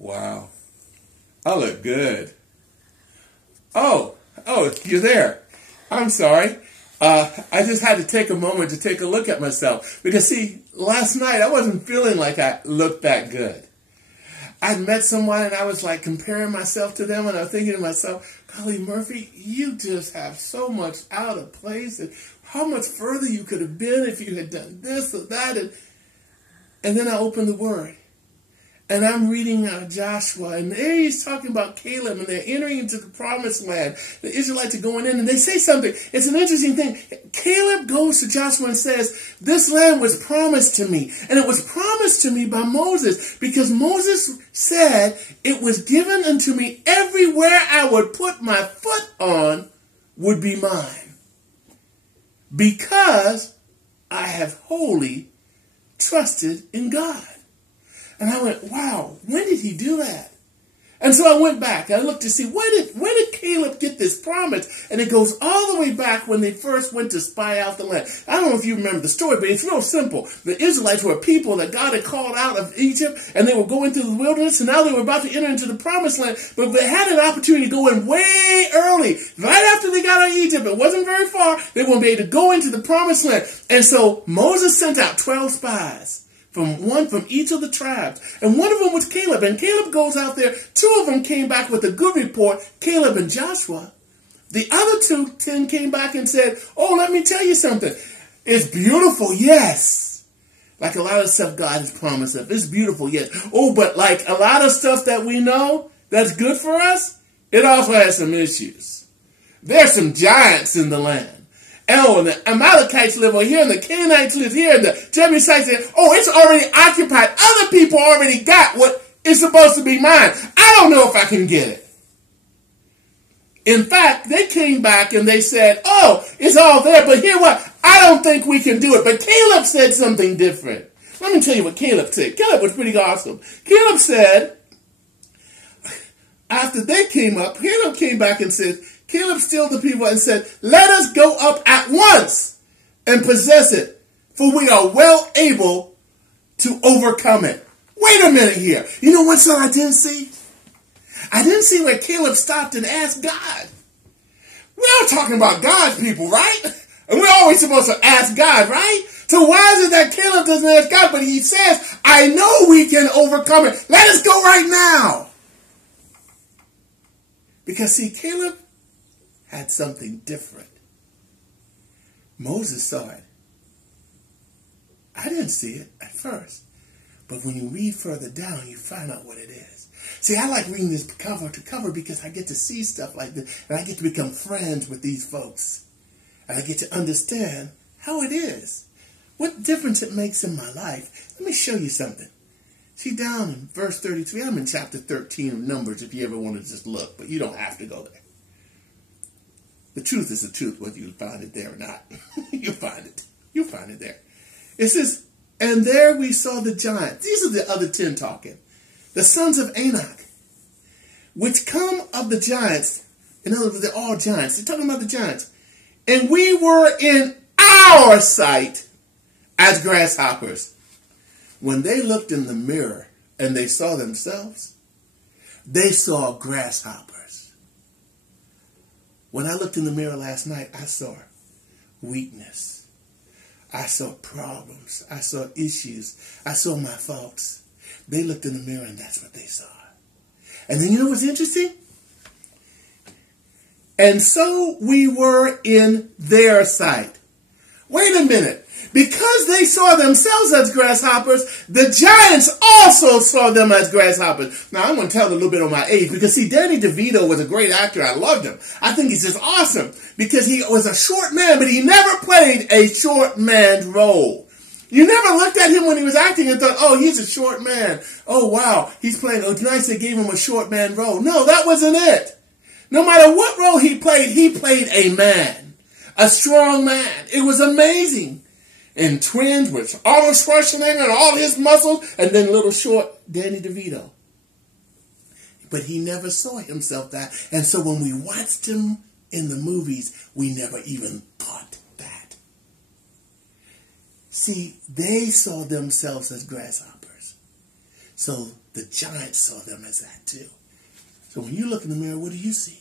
Wow. I look good. Oh, you're there. I'm sorry. I just had to take a moment to take a look at myself. Because, see, last night I wasn't feeling like I looked that good. I'd met someone and I was like comparing myself to them, and I was thinking to myself, golly, Murphy, you just have so much out of place, and how much further you could have been if you had done this or that. And then I opened the Word. And I'm reading Joshua, and there he's talking about Caleb, and they're entering into the promised land. The Israelites are going in, and they say something. It's an interesting thing. Caleb goes to Joshua and says, this land was promised to me. And it was promised to me by Moses, because Moses said, it was given unto me everywhere I would put my foot on would be mine. Because I have wholly trusted in God. And I went, wow, when did he do that? And so I went back and I looked to see, where did Caleb get this promise? And it goes all the way back when they first went to spy out the land. I don't know if you remember the story, but it's real simple. The Israelites were a people that God had called out of Egypt, and they were going through the wilderness, and now they were about to enter into the promised land. But they had an opportunity to go in way early. Right after they got out of Egypt, it wasn't very far, they were able to go into the promised land. And so Moses sent out 12 spies. From each of the tribes. And one of them was Caleb. And Caleb goes out there. 2 of them came back with a good report, Caleb and Joshua. The other 10 came back and said, oh, let me tell you something. It's beautiful, yes. Like a lot of stuff God has promised us. It's beautiful, yes. Oh, but like a lot of stuff that we know that's good for us, it also has some issues. There's some giants in the land. Oh, and the Amalekites live over here, and the Canaanites live here, and the Jebusites say, oh, it's already occupied. Other people already got what is supposed to be mine. I don't know if I can get it. In fact, they came back and they said, oh, it's all there, but hear what? I don't think we can do it. But Caleb said something different. Let me tell you what Caleb said. Caleb was pretty awesome. Caleb said, after they came up, Caleb came back and said, Caleb stilled the people and said, let us go up at once and possess it, for we are well able to overcome it. Wait a minute here. You know what I didn't see? I didn't see where Caleb stopped and asked God. We're talking about God's people, right? And we're always supposed to ask God, right? So why is it that Caleb doesn't ask God, but he says, I know we can overcome it. Let us go right now. Because see, Caleb had something different. Moses saw it. I didn't see it at first. But when you read further down, you find out what it is. See, I like reading this cover to cover because I get to see stuff like this. And I get to become friends with these folks. And I get to understand how it is. What difference it makes in my life. Let me show you something. See, down in verse 33, I'm in chapter 13 of Numbers if you ever want to just look. But you don't have to go there. The truth is the truth, whether you find it there or not. You'll find it. You'll find it there. It says, and there we saw the giants. These are the other 10 talking. The sons of Anak, which come of the giants. In other words, they're all giants. They're talking about the giants. And we were in our sight as grasshoppers. When they looked in the mirror and they saw themselves, they saw grasshoppers. When I looked in the mirror last night, I saw weakness. I saw problems. I saw issues. I saw my faults. They looked in the mirror and that's what they saw. And then you know what's interesting? And so we were in their sight. Wait a minute. Because they saw themselves as grasshoppers, the giants also saw them as grasshoppers. Now, I'm going to tell a little bit on my age because, see, Danny DeVito was a great actor. I loved him. I think he's just awesome because he was a short man, but he never played a short man role. You never looked at him when he was acting and thought, oh, he's a short man. Oh, wow, he's playing. Oh, it's nice they gave him a short man role. No, that wasn't it. No matter what role he played a man, a strong man. It was amazing. And twins with Arnold Schwarzenegger and all his muscles, and then little short Danny DeVito. But he never saw himself that. And so when we watched him in the movies, we never even thought that. See, they saw themselves as grasshoppers. So the giants saw them as that too. So when you look in the mirror, what do you see?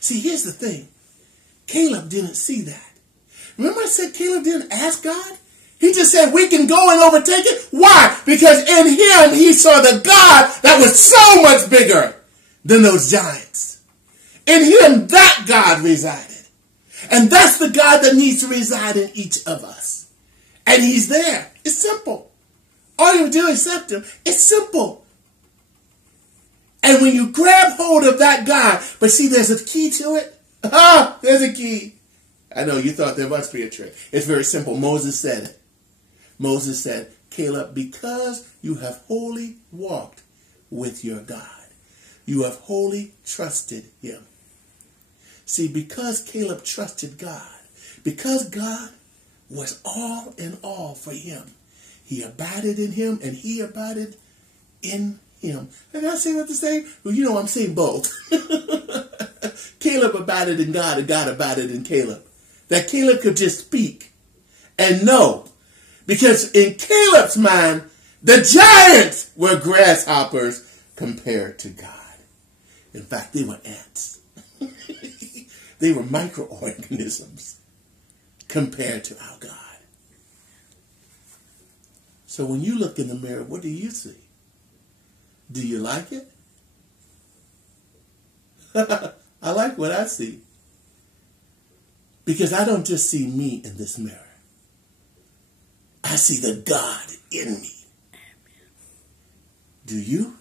See, here's the thing. Caleb didn't see that. Remember I said Caleb didn't ask God? He just said, we can go and overtake it. Why? Because in him, he saw the God that was so much bigger than those giants. In him, that God resided. And that's the God that needs to reside in each of us. And he's there. It's simple. All you do is accept him. It's simple. And when you grab hold of that God, but see, there's a key to it. There's a key. I know you thought there must be a trick. It's very simple. Moses said it. Moses said, Caleb, because you have wholly walked with your God, you have wholly trusted him. See, because Caleb trusted God, because God was all in all for him, he abided in him and he abided in him. And I say what to say? Well, you know, I'm saying both. Caleb abided in God and God abided in Caleb. That Caleb could just speak and know. Because in Caleb's mind, the giants were grasshoppers compared to God. In fact, they were ants. They were microorganisms compared to our God. So when you look in the mirror, what do you see? Do you like it? I like what I see. Because I don't just see me in this mirror. I see the God in me. Do you?